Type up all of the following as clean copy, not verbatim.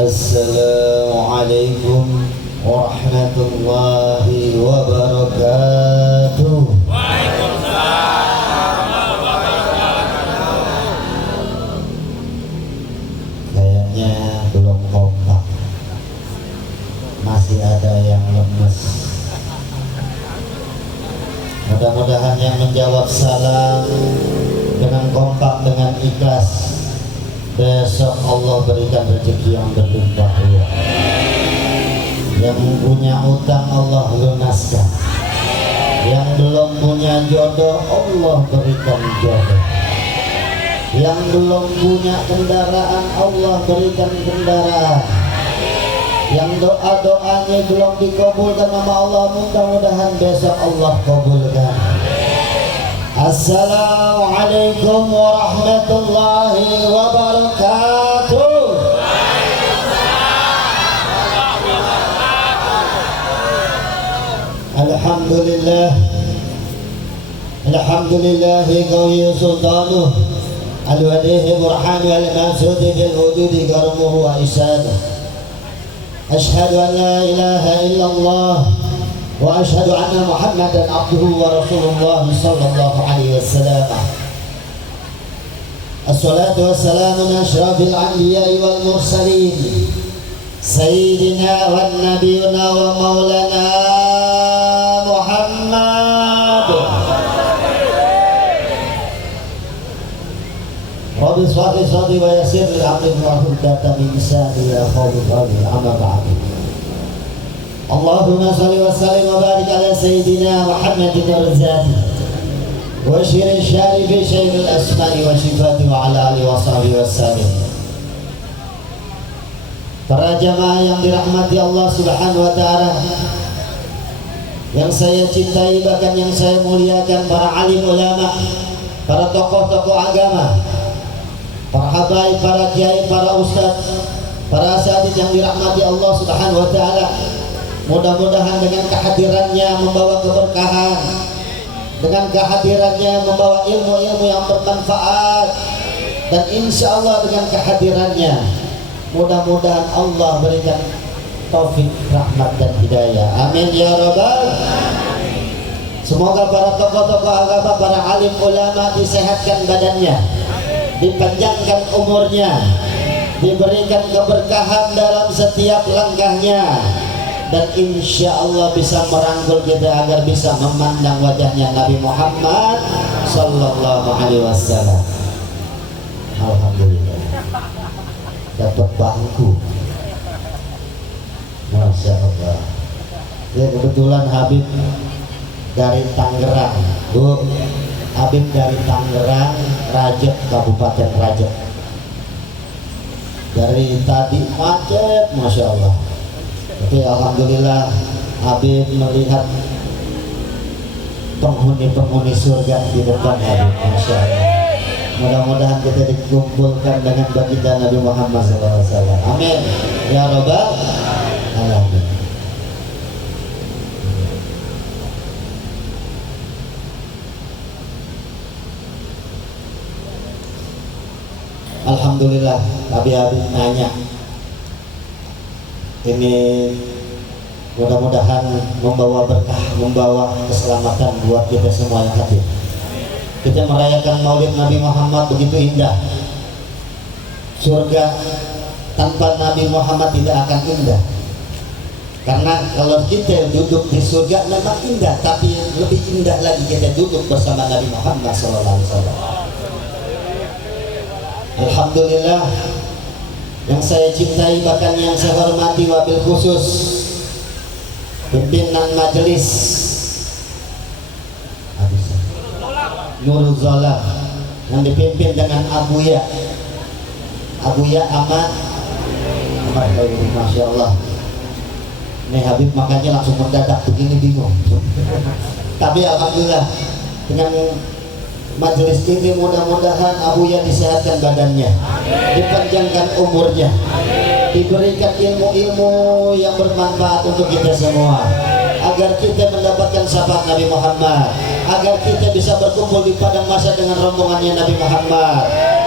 Assalamualaikum warahmatullahi wabarakatuh. Kayaknya belum kompak, masih ada yang lemes. Mudah-mudahan yang menjawab salam dengan kompak, dengan ikhlas, besok Allah berikan rezeki yang berlimpah ruah. Yang punya utang Allah lunaskan. Yang belum punya jodoh Allah berikan jodoh. Yang belum punya kendaraan Allah berikan kendaraan. Yang doa-doanya belum dikabulkan sama Allah, mudah-mudahan besok Allah kabulkan. Assalamualaikum warahmatullahi wabarakatuh. Alhamdulillah, alhamdulillahi qawi sultanuh, al-wadihi burhan wal mansudi bil wujudi karumuhu wa isaduh. Ashhadu an la ilaha illallah wa ashhadu anna Muhammadan abduhu wa rasulullah sallallahu alaihi wasallam. Assalatu wassalamu ala asyrafil anbiya'i wal mursalin sayyidina wan nabiyuna wa maulana Muhammad. Rabbi sholli wa yassir li amri wa hudata min lisani ya qawli amma ba'du. Allahumma sholli wa sallim wa barik ala sayyidina Muhammadin warzati wa syiril syarifi syaikhil asma'i wa syifati wa ala alihi wa sahbihi wa sallim. Para jamaah yang dirahmati Allah subhanahu wa ta'ala, yang saya cintai bahkan yang saya muliakan, para alim ulama, para tokoh-tokoh agama, para habaib, para kiai, para ustadz, para asatidz yang dirahmati Allah subhanahu wa ta'ala. Mudah-mudahan dengan kehadirannya membawa keberkahan, dengan kehadirannya membawa ilmu-ilmu yang bermanfaat, dan insya Allah dengan kehadirannya mudah-mudahan Allah berikan taufik, rahmat dan hidayah. Amin ya rabbal. Semoga para tokoh-tokoh agama, para alim ulama disehatkan badannya, dipanjangkan umurnya, diberikan keberkahan dalam setiap langkahnya, dan insya Allah bisa merangkul kita agar bisa memandang wajahnya Nabi Muhammad sallallahu alaihi wasallam. Alhamdulillah dapat bangku, masya Allah. Ya, kebetulan Habib dari Tangerang, Bu. Habib dari Tangerang, Rajab, Kabupaten Rajab. Dari tadi macet, masya Allah. Tapi alhamdulillah Habib melihat penghuni-penghuni surga di depan Habib, masya Allah. Mudah-mudahan kita dikumpulkan dengan baginda Nabi Muhammad SAW. Amin ya rabbal alamin. Alhamdulillah, Habib nanya, ini mudah-mudahan membawa berkah, membawa keselamatan buat kita semua yang hadir. Kita merayakan Maulid Nabi Muhammad begitu indah. Surga tanpa Nabi Muhammad tidak akan indah. Karena kalau kita duduk di surga memang indah, tapi yang lebih indah lagi kita duduk bersama Nabi Muhammad SAW. Alhamdulillah, yang saya cintai bahkan yang saya hormati, wabil khusus pimpinan majelis Nurul Zola yang dipimpin dengan Abuya Ahmad, masya Allah. Nih Habib makanya langsung mendadak begini, bingung. Tapi alhamdulillah dengan majelis ini mudah-mudahan Abuya disehatkan badannya, dipanjangkan umurnya, diberikan ilmu-ilmu yang bermanfaat untuk kita semua, agar kita mendapatkan syafaat Nabi Muhammad, agar kita bisa berkumpul di padang mahsyar dengan rombongannya Nabi Muhammad,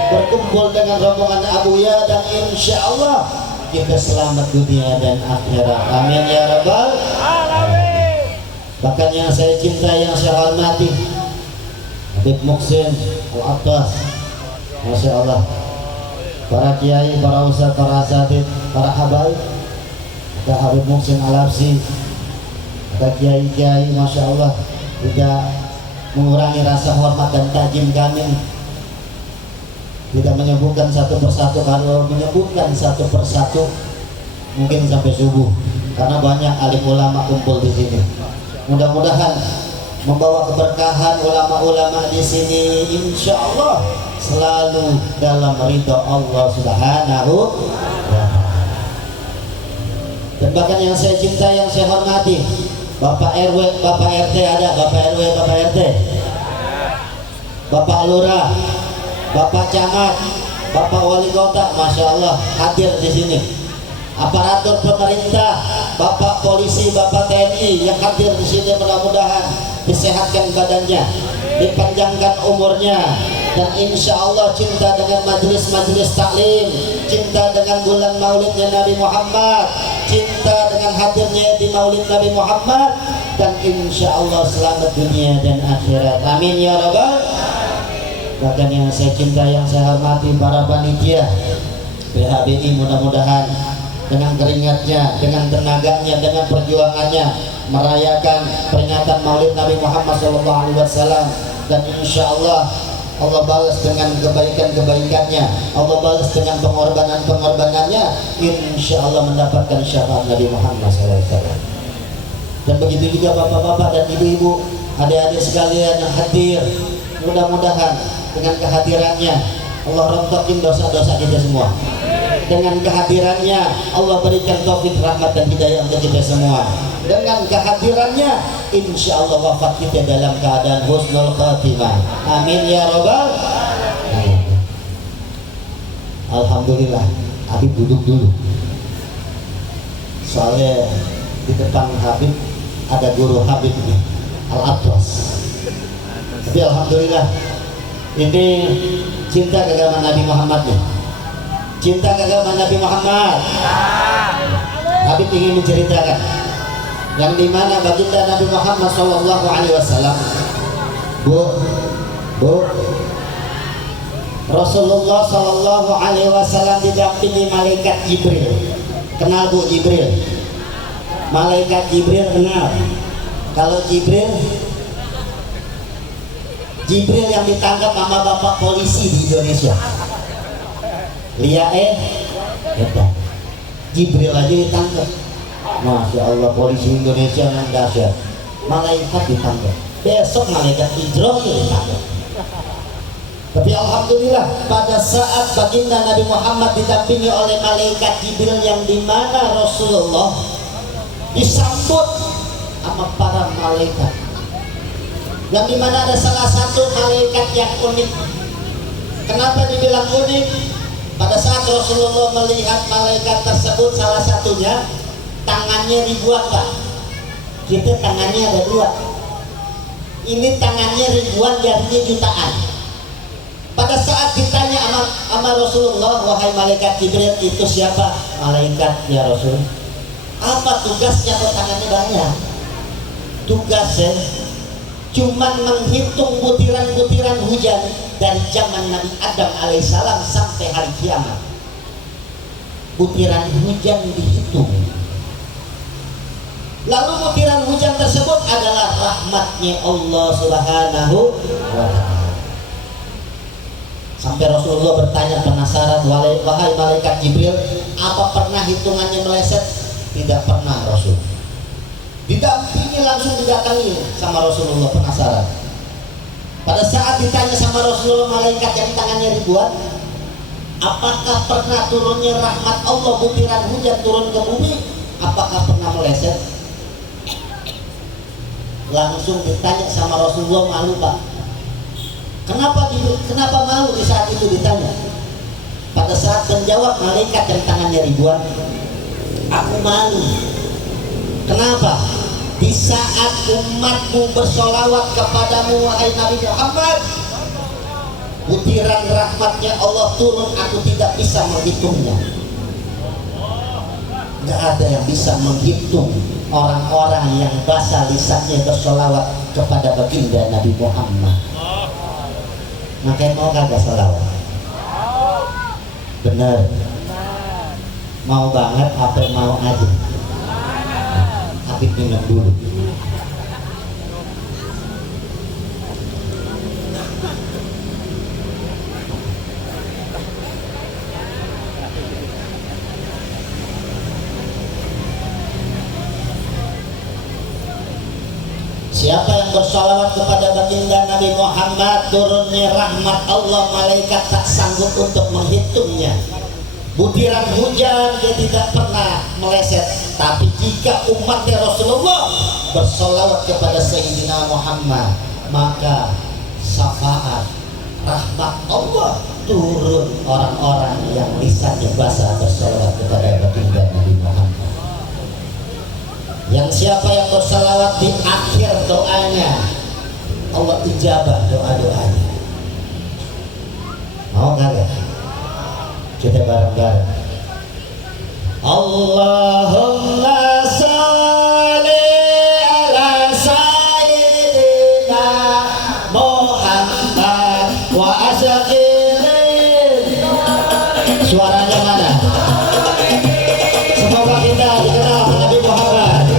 berkumpul dengan rombongan Abuya, dan insya Allah kita selamat dunia dan akhirat. Amin ya rabbal alamin. Bahkan yang saya cintai, yang saya hormati, Habib Muhsin Al-Attas, Masya Allah, para kiai, para ustadz, para asatidz, para habaib, ada Habib Muhsin Al-Absi, ada kiai-kiai, Masya Allah, tidak mengurangi rasa hormat dan tajim kami, tidak menyebutkan satu persatu. Kalau menyebutkan satu persatu mungkin sampai subuh, karena banyak alim ulama kumpul di sini. Mudah-mudahan membawa keberkahan ulama-ulama di sini, insya Allah selalu dalam ridha Allah Subhanahu wa ta'ala. Dan bahkan yang saya cintai, yang saya hormati, Bapak RW, Bapak RT, ada Bapak RW, Bapak RT, Bapak Lurah, Bapak Camat, Bapak Wali Kota, Masya Allah hadir di sini. Aparatur pemerintah, Bapak Polisi, Bapak TNI yang hadir di sini, mudah-mudahan disehatkan badannya, dipanjangkan umurnya, dan insya Allah cinta dengan majelis-majelis taklim, cinta dengan bulan maulidnya Nabi Muhammad, cinta dengan hadirnya di maulid Nabi Muhammad, dan insya Allah selamat dunia dan akhirat. Amin ya rabbal. Bahkan yang saya cinta, yang saya hormati, para panitia PHBI, mudah-mudahan dengan keringatnya, dengan tenaganya, dengan perjuangannya merayakan peringatan maulid Nabi Muhammad SAW, dan insya Allah Allah balas dengan kebaikan-kebaikannya, Allah balas dengan pengorbanan-pengorbanannya, insya Allah mendapatkan syafaat Nabi Muhammad SAW. Dan begitu juga bapak-bapak dan ibu-ibu, adik-adik sekalian yang hadir, mudah-mudahan dengan kehadirannya Allah rontokin dosa-dosa kita semua. Dengan kehadirannya Allah berikan taufik, rahmat dan hidayah untuk kita semua. Dengan kehadirannya insya Allah wafat kita dalam keadaan husnul khatimah. Amin ya rabbal alamin. Alhamdulillah. Habib duduk dulu, soalnya di depan Habib ada guru Habib ini, Al-Attas. Tapi alhamdulillah, ini cinta keagamaan Nabi Muhammad nih. Cinta keagamaan Nabi Muhammad. Habib ingin menceritakan yang dimana baginda Nabi Muhammad SAW, Bu, Rasulullah SAW didampingi malaikat Jibril. Kenal Bu Jibril? Malaikat Jibril kenal. Kalau Jibril yang ditangkap sama bapak polisi di Indonesia, hebat. Jibril aja ditangkap. Masya Allah, polisi Indonesia yang dahsyat. Malaikat ditangkap. Besok malaikat Israel ditangkap. Tapi alhamdulillah pada saat baginda Nabi Muhammad didampingi oleh malaikat Jibril, yang dimana Rasulullah disambut sama para malaikat, yang dimana ada salah satu malaikat yang unik. Kenapa dibilang unik? Pada saat Rasulullah melihat malaikat tersebut, salah satunya tangannya ribuan, Pak. Kita tangannya ada dua, ini tangannya ribuan, jarinya jutaan. Pada saat ditanya sama Rasulullah, wahai malaikat Jibril, itu siapa? Malaikat, ya Rasul. Apa tugasnya kok tangannya banyak? Tugasnya cuman menghitung butiran-butiran hujan dari zaman Nabi Adam alaihissalam sampai hari kiamat. Butiran hujan dihitung. Lalu butiran hujan tersebut adalah rahmatnya Allah Subhanahu wa ta'ala. Sampai Rasulullah bertanya penasaran, wahai malaikat Jibril, apa pernah hitungannya meleset? Tidak pernah, Rasul. Didampingi, langsung didatangi sama Rasulullah, penasaran. Pada saat ditanya sama Rasulullah, malaikat yang tangannya ribuan, apakah pernah turunnya rahmat Allah, butiran hujan turun ke bumi? Apakah pernah meleset? Langsung ditanya sama Rasulullah, malu, Pak. Kenapa malu di saat itu ditanya? Pada saat menjawab malaikat yang tangannya ribuan, aku malu. Kenapa? Di saat umatmu bersolawat kepadamu, wahai Nabi Muhammad, butiran rahmatnya Allah turun, aku tidak bisa menghitungnya. nggak ada yang bisa menghitung orang-orang yang bahasa lisannya bersolawat kepada baginda Nabi Muhammad. Makanya mau kagak solawat? Bener. Mau banget apa mau aja? Tapi minum dulu. Siapa yang bersalawat kepada baginda Nabi Muhammad, turunnya rahmat Allah, malaikat tak sanggup untuk menghitungnya. Butiran hujan dia tidak pernah meleset. Tapi jika umatnya Rasulullah bersalawat kepada Sayyidina Muhammad, maka syafaat rahmat Allah turun orang-orang yang lisannya basah bersalawat kepada baginda Nabi Muhammad. Yang siapa yang bersalawat di akhir doanya, Allah ijabah doa-doanya. Mau kagak? Kita bareng-bareng. Allahumma sholli ala sayyidina Muhammad wa asyirin. Suaranya mana? Semoga kita dikenal Nabi Muhammad.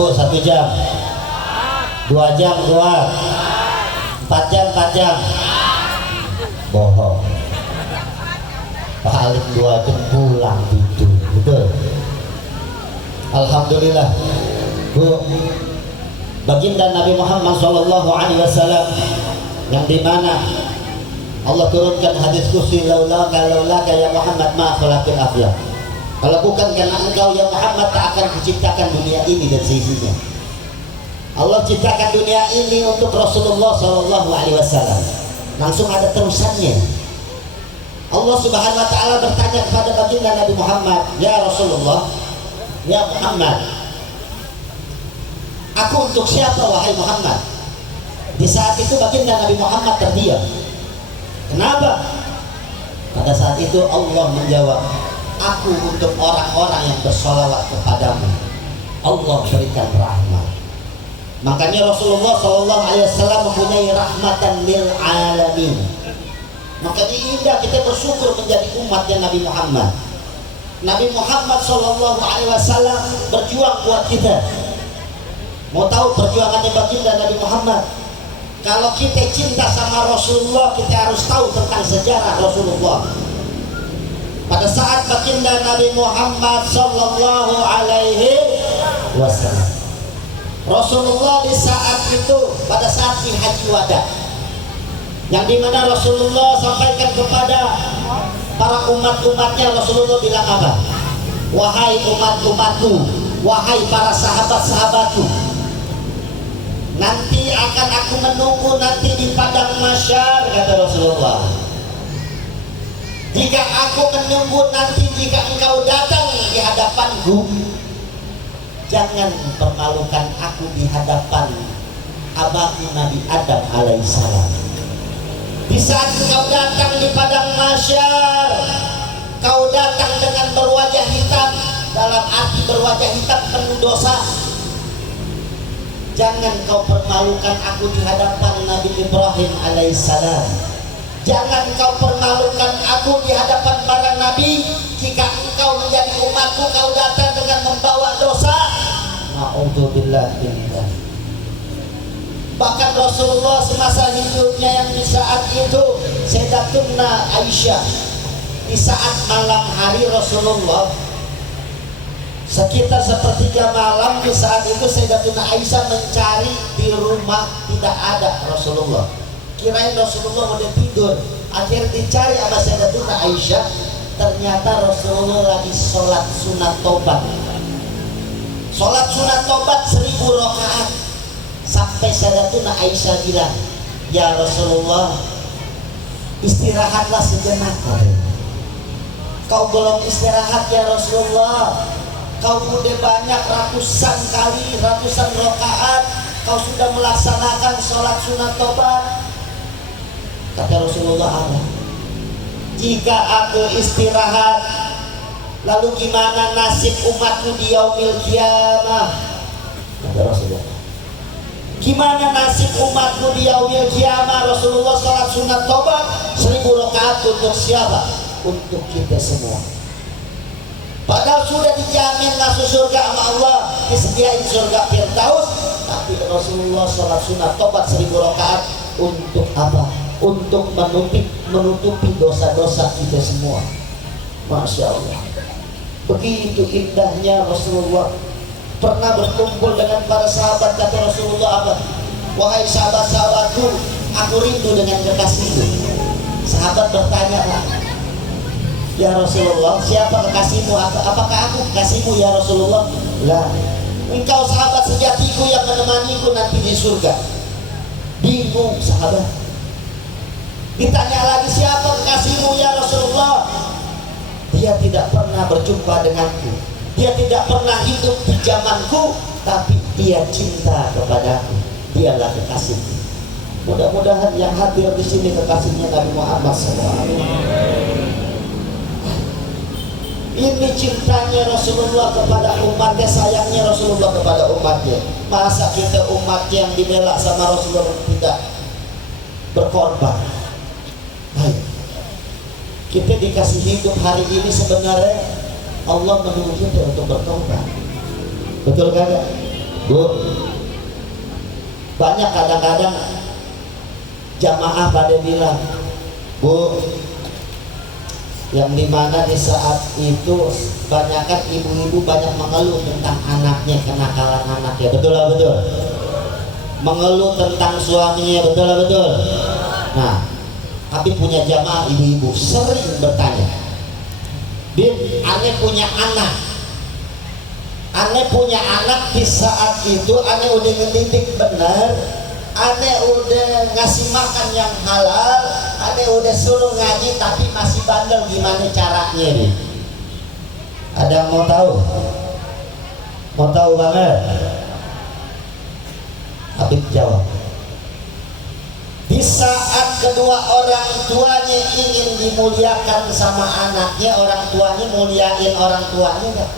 Bu, 1 jam, 2 jam kuat, 4 jam, 4 jam. Bohong. Paling 2 jam pulang tidur, betul. Alhamdulillah, Bu. Baginda Nabi Muhammad SAW yang dimana Allah turunkan hadis kursi, laulaka ya Muhammad ma khalaqil aflaq. Kalau bukan karena engkau ya Muhammad, tak akan diciptakan dunia ini dan seisinya. Allah ciptakan dunia ini untuk Rasulullah SAW. Langsung ada terusannya. Allah Subhanahu wa taala bertanya kepada baginda Nabi Muhammad, "Ya Rasulullah, ya Muhammad, aku untuk siapa wahai Muhammad?" Di saat itu baginda Nabi Muhammad terdiam. Kenapa? Pada saat itu Allah menjawab, "Aku untuk orang-orang yang bersolawat kepadamu, Allah berikan rahmat." Makanya Rasulullah SAW mempunyai rahmatan lil alamin. Makanya indah kita bersyukur menjadi umatnya Nabi Muhammad. Nabi Muhammad SAW berjuang buat kita. Mau tahu perjuangannya baginda Nabi Muhammad? Kalau kita cinta sama Rasulullah, kita harus tahu tentang sejarah Rasulullah. Pada saat baginda Nabi Muhammad Sallallahu Alaihi Wasallam, Rasulullah di saat itu, pada saat di Haji Wada, yang dimana Rasulullah sampaikan kepada para umat-umatnya, Rasulullah bilang apa? "Wahai umat-umatku, wahai para sahabat-sahabatku, nanti akan aku menunggu nanti di padang mahsyar," kata Rasulullah. "Jika aku menunggu nanti, jika engkau datang di hadapanku, jangan permalukan aku di hadapan abahku Nabi Adam alaihissalam. Di saat engkau datang di padang mahsyar, kau datang dengan berwajah hitam, dalam arti berwajah hitam penuh dosa. Jangan kau permalukan aku di hadapan Nabi Ibrahim alaihissalam. Jangan kau permalukan aku di hadapan para nabi. Jika engkau menjadi umatku, kau datang dengan membawa dosa." Na'udzubillah min dzalik. Bahkan Rasulullah semasa hidupnya yang di saat itu, Sayyidatuna Aisyah, di saat malam hari Rasulullah sekitar sepertiga malam, di saat itu Sayyidatuna Aisyah mencari di rumah, tidak ada Rasulullah. Kirain Rasulullah udah tidur. Akhirnya dicari sama Sayyidatuna Aisyah, ternyata Rasulullah lagi sholat sunat tobat. Sholat sunat tobat 1000 rakaat. Sampai Sayyidatuna Aisyah bilang, "Ya Rasulullah, istirahatlah sejenak." "Kau belum istirahat ya Rasulullah. Kau udah banyak ratusan kali, ratusan rakaat, kau sudah melaksanakan sholat sunat tobat." Kata Rasulullah, "Allah, jika aku istirahat, lalu gimana nasib umatku di yaumil qiyamah?" Kata Rasulullah, "Gimana nasib umatku di yaumil qiyamah?" Rasulullah sholat sunat tobat 1000 rakaat untuk siapa? Untuk kita semua. Padahal sudah dijamin masuk surga sama Allah, disediain surga Firdaus, tapi Rasulullah sholat sunat tobat 1000 rakaat untuk apa? Untuk menutupi dosa-dosa kita semua. Masya Allah. Begitu indahnya Rasulullah. Pernah berkumpul dengan para sahabat, kata Rasulullah apa? "Wahai sahabat-sahabatku, aku rindu dengan kekasihku." Sahabat bertanya, "Ya Rasulullah, siapa kekasihmu? Apakah aku kekasihmu ya Rasulullah?" "Lah, engkau sahabat sejatiku yang menemaniku nanti di surga." Bingung sahabat. Ditanya lagi, "Siapa kekasihmu ya Rasulullah?" "Dia tidak pernah berjumpa denganku, dia tidak pernah hidup di zamanku, tapi dia cinta kepadaku, dialah kekasihku." Mudah-mudahan yang hadir di sini kekasihnya Nabi Muhammad SAW. Ini cintanya Rasulullah kepada umatnya, sayangnya Rasulullah kepada umatnya. Masa kita umat yang dibela sama Rasulullah tidak berkorban? Ayo. Kita dikasih hidup hari ini, sebenarnya Allah menunggu kita untuk berkorban. Betul kagak? Bu, banyak kadang-kadang jamaah pada bilang, Bu, yang dimana di saat itu banyakkan ibu-ibu banyak mengeluh tentang anaknya, kenakalan anaknya, betul lah betul. Mengeluh tentang suaminya, betul lah betul. Nah, tapi punya jamaah ibu-ibu sering bertanya, Bin, aneh punya anak. Aneh punya anak di saat itu, aneh udah ngedidik benar, aneh udah ngasih makan yang halal, aneh udah suruh ngaji, tapi masih bandel, gimana caranya nih? Ada yang mau tahu? Mau tahu banget? Habib jawab, di saat kedua orang tuanya ingin dimuliakan sama anaknya, orang tuanya muliain orang tuanya gak?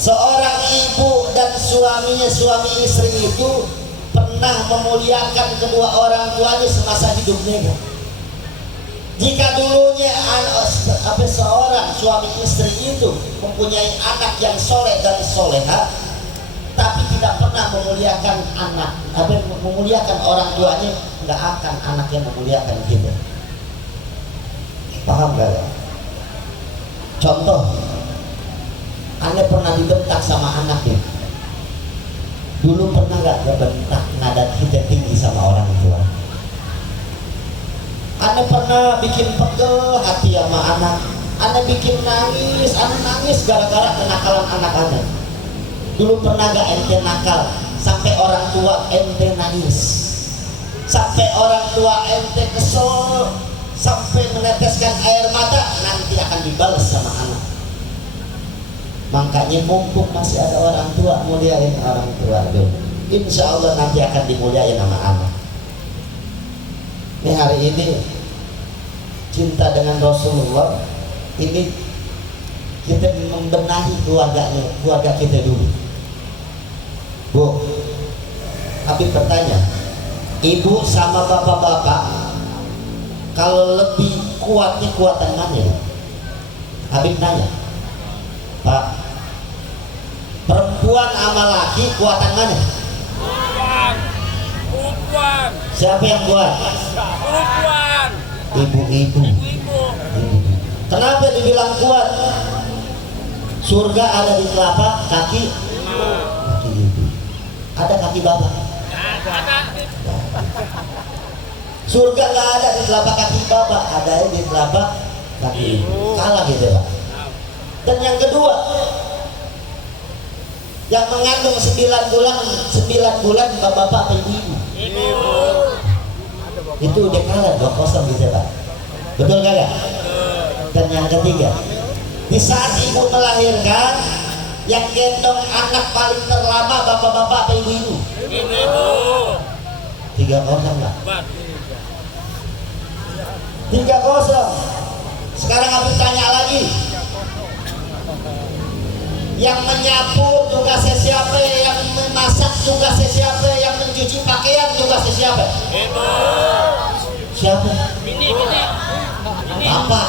Seorang ibu dan suaminya, suami istri itu pernah memuliakan kedua orang tuanya semasa hidupnya kan? Jika dulunya seorang suami istri itu mempunyai anak yang soleh dan soleha, tapi tidak pernah memuliakan anak, memuliakan orang tuanya, nggak akan anaknya memuliakan kita. Paham gak? Contoh, Anda pernah dibentak sama anaknya. Dulu pernah gak kebentak nada kita tinggi sama orang tua? Anda pernah bikin pegel hati sama anak? Anda bikin nangis, Anda nangis gara-gara kenakalan anak Anda. Dulu pernah gak ente nakal sampai orang tua ente nangis, sampai orang tua ente kesel, sampai meneteskan air mata, nanti akan dibalas sama anak. Makanya mumpung masih ada orang tua, muliain orang tua dulu. Insya Allah nanti akan dimuliain sama anak. Ini hari ini cinta dengan Rasulullah, ini kita membenahi keluarga kita dulu. Bu, Habib bertanya, ibu sama bapak-bapak kalau lebih kuatnya kuatan mana? Habib nanya, Pak, perempuan sama laki kuatan mana? Perempuan. Siapa yang kuat? Perempuan. Ibu-ibu. Kenapa dibilang kuat? Surga ada di telapak kaki ibu. Ada kaki bapak? Surga nggak ada di telapak kaki bapak, ada di telapak kaki ibu. Kalah gitu Pak. Dan yang kedua, yang mengandung 9 bulan bapak-bapak atau ibu-ibu, itu udah kalah 2-0 gitu Pak. Betul kagak? Dan yang ketiga, di saat ibu melahirkan, yang gendong anak paling terlama bapak-bapak atau ibu-ibu? 3-0 lah. 3-0. Sekarang aku tanya lagi, yang menyapu tugasnya siapa? Yang memasak tugasnya siapa? Yang mencuci pakaian tugasnya siapa? Siapa? Bapak.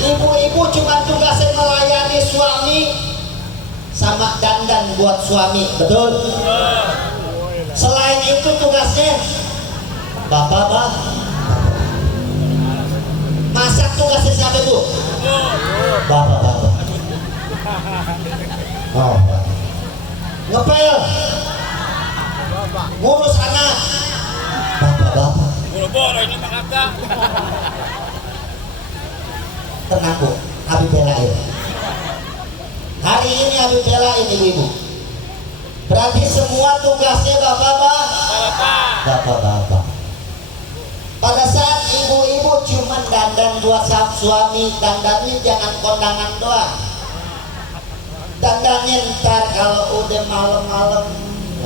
Ibu-ibu cuma tugasnya melayani suami sama dandan buat suami, betul? Selain itu tugasnya bapak. Masak tugasnya siapa Bu? Bapak. Oh, ngepel, ngurus anak, bapak. Boro-boro ini mah kakak. Tenang Bu, Habib belain. Hari ini Habib belain ibu-ibu. Berarti semua tugasnya bapak. Pada saat ibu-ibu cuma dandan buat suami, dandannya jangan kondangan doang. Dandannya ntar kalau udah malam-malam,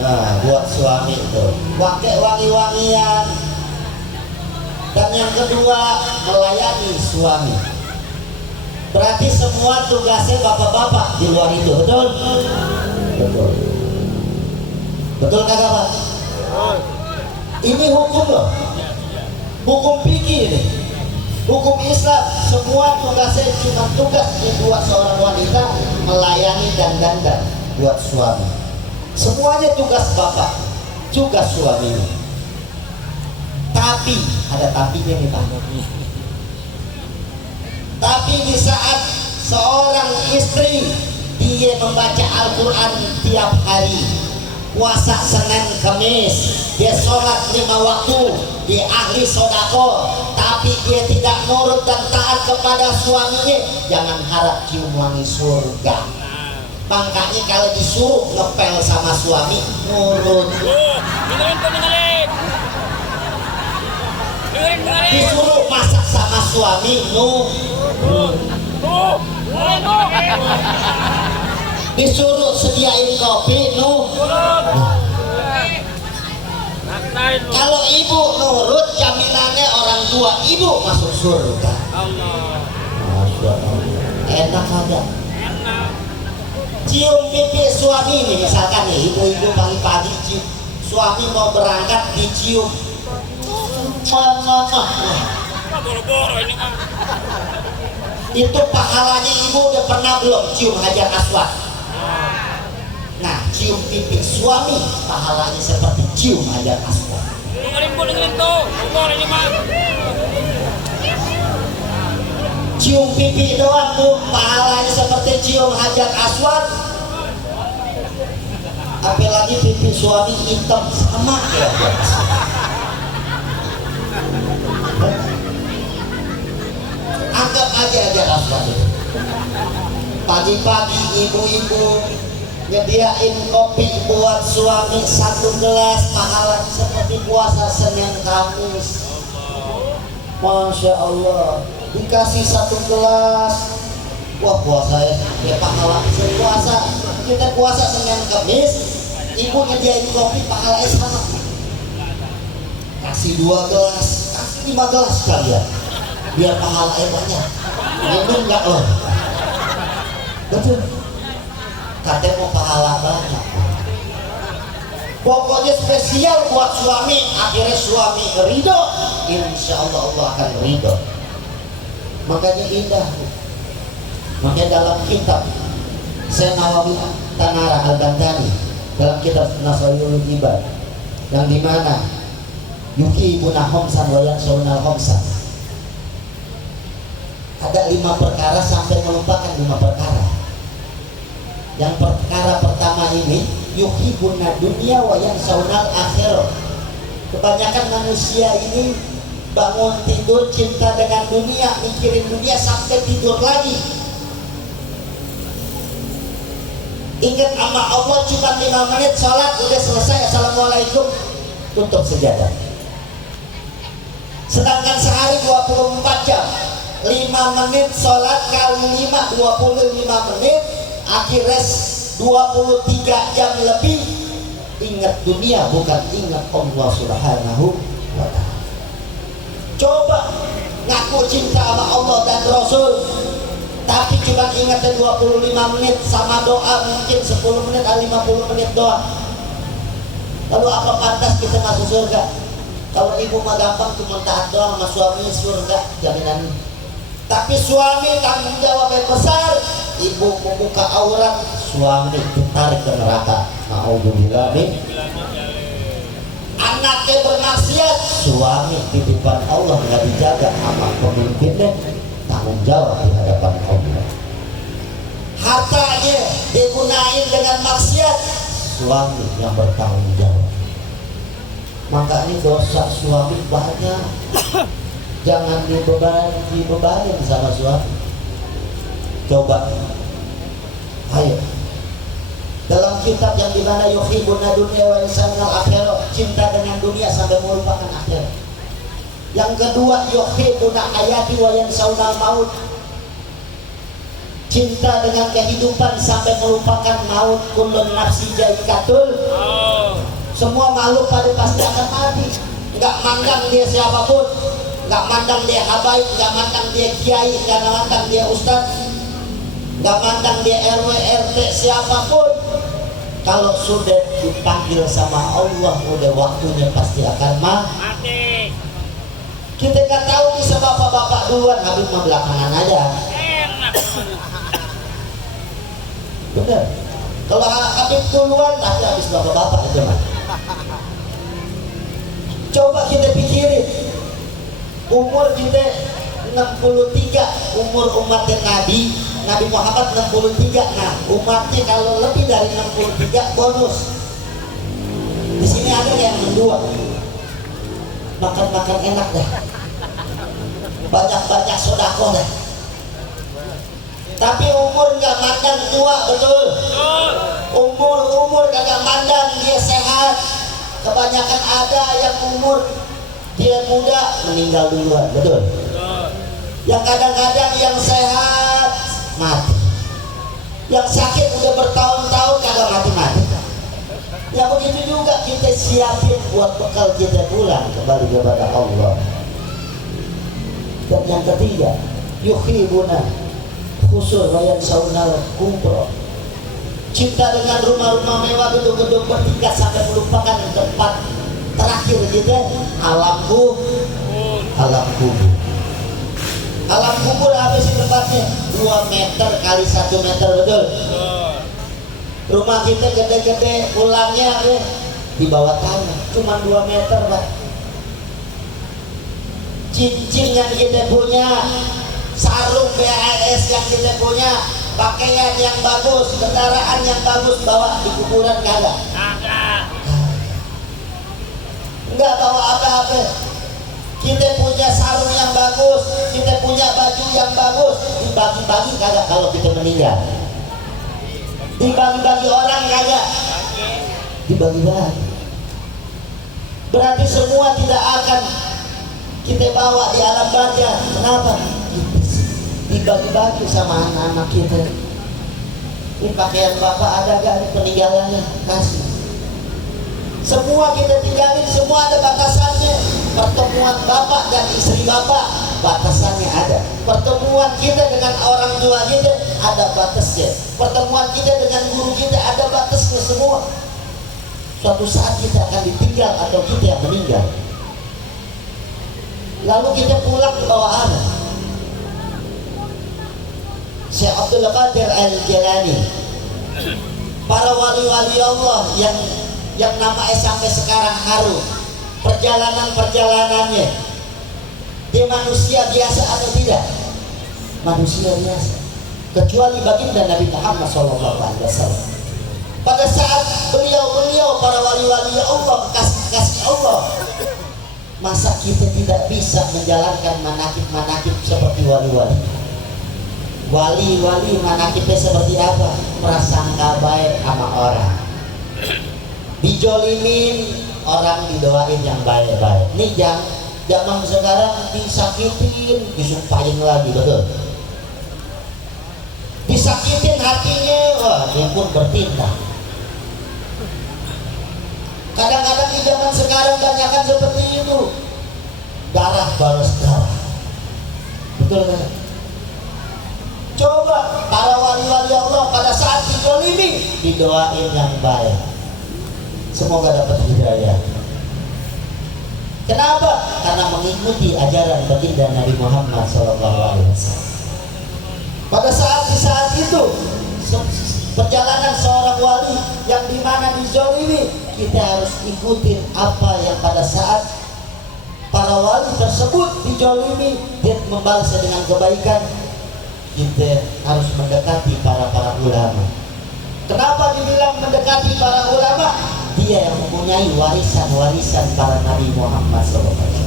nah buat suami itu pakai wangi-wangian. Dan yang kedua, melayani suami. Berarti semua tugasnya bapak-bapak di luar itu, betul? Betul kagak Pak? Ini hukum loh, hukum fikih ini. Hukum Islam semua tugasnya cuma tugas dibuat seorang wanita melayani dan dandan buat suami. Semuanya tugas bapak, tugas suami. Tapi ada tapinya nih Pak. Tapi di saat seorang istri dia membaca Al-Quran tiap hari, puasa Senin Kamis, dia sholat 5 waktu, dia ahli sodako, tapi dia tidak nurut dan taat kepada suaminya, jangan harap cium wangi surga. Makanya kalau disuruh ngepel sama suami, nurut. Disuruh masak sama suami, nurut. Disuruh sediain kopi, nurut. Kalau ibu nurut, jaminannya orang tua ibu masuk surga. Masya Allah. Enak aja. Cium pipi suami nih, misalkan nih ibu-ibu pagi-pagi cium suami mau berangkat dicium. Itu pahalanya ibu udah pernah belum cium hajar aswad? Nah, cium pipi suami pahalanya seperti cium hajar aswad. Cium pipi doang tuh pahalanya seperti cium hajar aswad. Apalagi pipi suami hitam sama ya. Anggap aja hajar aswad. Pagi-pagi ibu-ibu nyediain kopi buat suami 1 gelas, pahala seperti puasa Senin Kamis. Masya Allah, dikasih 1 gelas, wah puasa ya pahala puasa. Kita puasa Senin Kamis, ibu nyediain kopi pahalanya sama. Kasih 2 gelas, kasih 5 gelas sekalian, biar pahalanya banyak. Minum nggak loh? Betul. Katanya mau pahala banyak. Pokoknya spesial buat suami, akhirnya suami ridho, insya Allah Allah akan ridho. Makanya indah. Makanya dalam kitab Nawawi Tanara Al-Bandani, dalam kitab Nasairul Ibad, yang dimana Yuki ibuna homsan wayan saunal homsan, ada 5 perkara sampai melupakan 5 perkara. Yang perkara pertama ini yuhibuna dunia wa yansaunal akhir. Kebanyakan manusia ini bangun tidur cinta dengan dunia, mikirin dunia sampai tidur lagi. Ingat sama Allah cuma 5 menit sholat udah selesai, assalamualaikum, tutup sejadah. Sedangkan sehari 24 jam, 5 menit sholat kali 5, 25 menit, akhirnya 23 jam lebih ingat dunia, bukan ingat Allah Subhanahu wa ta'ala. Coba ngaku cinta sama Allah dan Rasul, tapi cuma ingatnya 25 menit sama doa mungkin 10 menit atau 50 menit doang. Lalu apa pantas kita masuk surga? Kalau ibu mah gampang cuma taat doang sama suami, surga jaminan. Tapi suami tanggung jawab yang besar. Ibu membuka aurat, suami ditarik ke neraka. Na'udzubillah min. Anaknya bermaksiat, suami titipan Allah nggak dijaga sama pemimpinnya, tanggung jawab di hadapan Allah. Hartanya digunain dengan maksiat, suami yang bertanggung jawab. Maka ini dosa suami banyak. Jangan dibebanin sama suami. Coba, ayo. Dalam kitab yang dimana yuhibuna dunia wa insanal akhirah, cinta dengan dunia sampai melupakan akhirat. Yang kedua, yuhibuna hayati wa yansaunal maut, cinta dengan kehidupan sampai melupakan maut. Kullun nafsi jaikatul, semua makhluk pada pasti akan mati. Nggak mandang dia siapapun, nggak mandang dia habaib, nggak mandang dia kiai, nggak mandang dia ustaz, nggak mandang dia RW RT siapapun. Kalau sudah dipanggil sama Allah, udah waktunya pasti akan mati. Kita nggak tahu disebab bapak-bapak duluan, Habib mah belakangan aja. Bener. Kalau Habib duluan, nanti habis bapak-bapak itu mah. Coba kita pikirin, umur kita 63, umur umatnya Nabi Muhammad 63. Nah, umatnya kalau lebih dari 63 bonus. Di sini ada yang berdua. Makan-makan enak deh. Banyak-banyak sodako deh. Tapi umur nggak mandang tua, betul? Umur kagak mandang dia sehat. Kebanyakan ada yang umur dia muda meninggal duluan, betul? Yang kadang-kadang yang sehat mati, yang sakit udah bertahun-tahun kagak mati-mati. Ya begitu juga kita siapin buat bekal kita pulang kembali kepada Allah. Dan yang ketiga, yukhibuna khusul wayan saunal kubro. Cinta dengan rumah-rumah mewah, gedung-gedung bertingkat sampai melupakan tempat terakhir kita, alam kubur. Alam kubur apa sih tempatnya? 2 meter kali 1 meter, betul? Rumah kita gede-gede, ulangnya di bawah tanah, cuma 2 meter, Pak. Cincin yang kita punya, sarung BAS yang kita punya, pakaian yang bagus, kendaraan yang bagus, bawa di kuburan kagak? Enggak bawa apa-apa. Kita punya sarung yang bagus, kita punya baju yang bagus, dibagi-bagi kagak kalau kita meninggal? Dibagi-bagi orang kagak? Dibagi-bagi. Berarti semua tidak akan kita bawa di alam barzah. Kenapa? Dibagi-bagi sama anak-anak kita. Ini pakaian bapak ada gak peninggalannya? Kasih. Semua kita tinggalin, semua ada batasannya. Pertemuan bapak dan istri bapak, batasannya ada. Pertemuan kita dengan orang tua kita ada batasnya. Pertemuan kita dengan guru kita ada batasnya semua. Suatu saat kita akan ditinggal atau kita yang meninggal. Lalu kita pulang ke bawah anak. Syekh Abdul Qadir Al-Jilani, para wali-wali Allah yang namanya sampai sekarang harum, perjalanan-perjalanannya, dia manusia biasa atau tidak? Manusia biasa, kecuali baginda Nabi Muhammad SAW. Pada saat beliau para wali-wali Allah, kekasih Allah, masa kita tidak bisa menjalankan manakib-manakib seperti wali-wali? Wali-wali manakibnya seperti apa? Prasangka baik sama orang, dijolimin orang, didoain yang baik-baik. Nih zaman sekarang disakitin, disumpahin lagi, betul? Disakitin hatinya, wah dia pun bertindak. Kadang-kadang di zaman sekarang banyakkan seperti itu, darah balas darah, betul kan? Coba para wali-wali Allah pada saat dizalimi didoain yang baik, semoga dapat hidayah. Kenapa? Karena mengikuti ajaran baginda Nabi Muhammad SAW. Pada di saat itu perjalanan seorang wali yang dimana dizalimi, kita harus ikutin apa yang pada saat para wali tersebut dizalimi, dia membalasnya dengan kebaikan. Kita harus mendekati para ulama. Kenapa dibilang mendekati para ulama? Dia yang mempunyai warisan-warisan para Nabi Muhammad SAW.